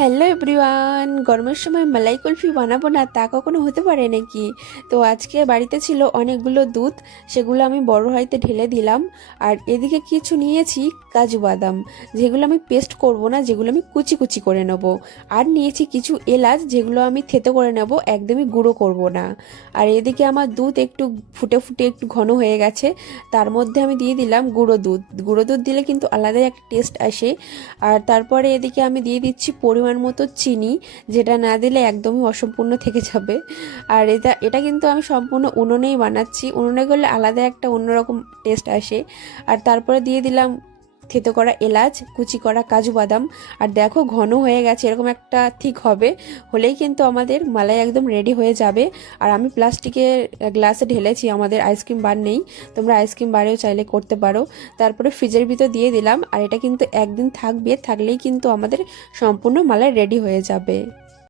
Hello everyone, গরমের সময় মালাই কুলফি বানাবো না তা কখনো হতে পারে নাকি? তো আজকে বাড়িতে ছিল অনেকগুলো দুধ, সেগুলো আমি বড় হাঁড়িতে ঢেলে দিলাম। আর এদিকে কিছু নিয়েছি কাজু বাদাম, যেগুলো আমি পেস্ট করব না, যেগুলো আমি কুচি কুচি করে নেব। আর নিয়েছি কিছু এলাচ, যেগুলো আমি থেতো করে নেব, একদমই গুঁড়ো করব না। আর এদিকে আমার দুধ একটু ফুটে ফুটে একটু ঘন হয়ে গেছে, তার মধ্যে আমি দিয়ে দিলাম গুঁড়ো দুধ। গুঁড়ো দুধ দিলে কিন্তু আলাদাই একটা টেস্ট আসে। আর তারপরে এদিকে আমি দিয়ে দিচ্ছি পরিমাণ মতো চিনি, যেটা না দিলে একদমই অসম্পূর্ণ থেকে যাবে। আর এটা এটা কিন্তু আমি সম্পূর্ণ উনুনেই বানাচ্ছি, উনুনে করলে আলাদা একটা অন্যরকম টেস্ট আসে। আর তারপরে দিয়ে দিলাম থেতো করা এলাচ, কুচি করা কাজু বাদাম। আর দেখো ঘন হয়ে গেছে, এরকম একটা ঠিক হবে, হলেই কিন্তু আমাদের মালাই একদম রেডি হয়ে যাবে। আর আমি প্লাস্টিকের গ্লাসে ঢেলেছি, আমাদের আইসক্রিম বার নেই, তোমরা আইসক্রিম বারেও চাইলে করতে পারো। তারপরে ফ্রিজের ভিতর দিয়ে দিলাম, আর এটা কিন্তু একদিন থাকবে, থাকলেই কিন্তু আমাদের সম্পূর্ণ মালাই রেডি হয়ে যাবে।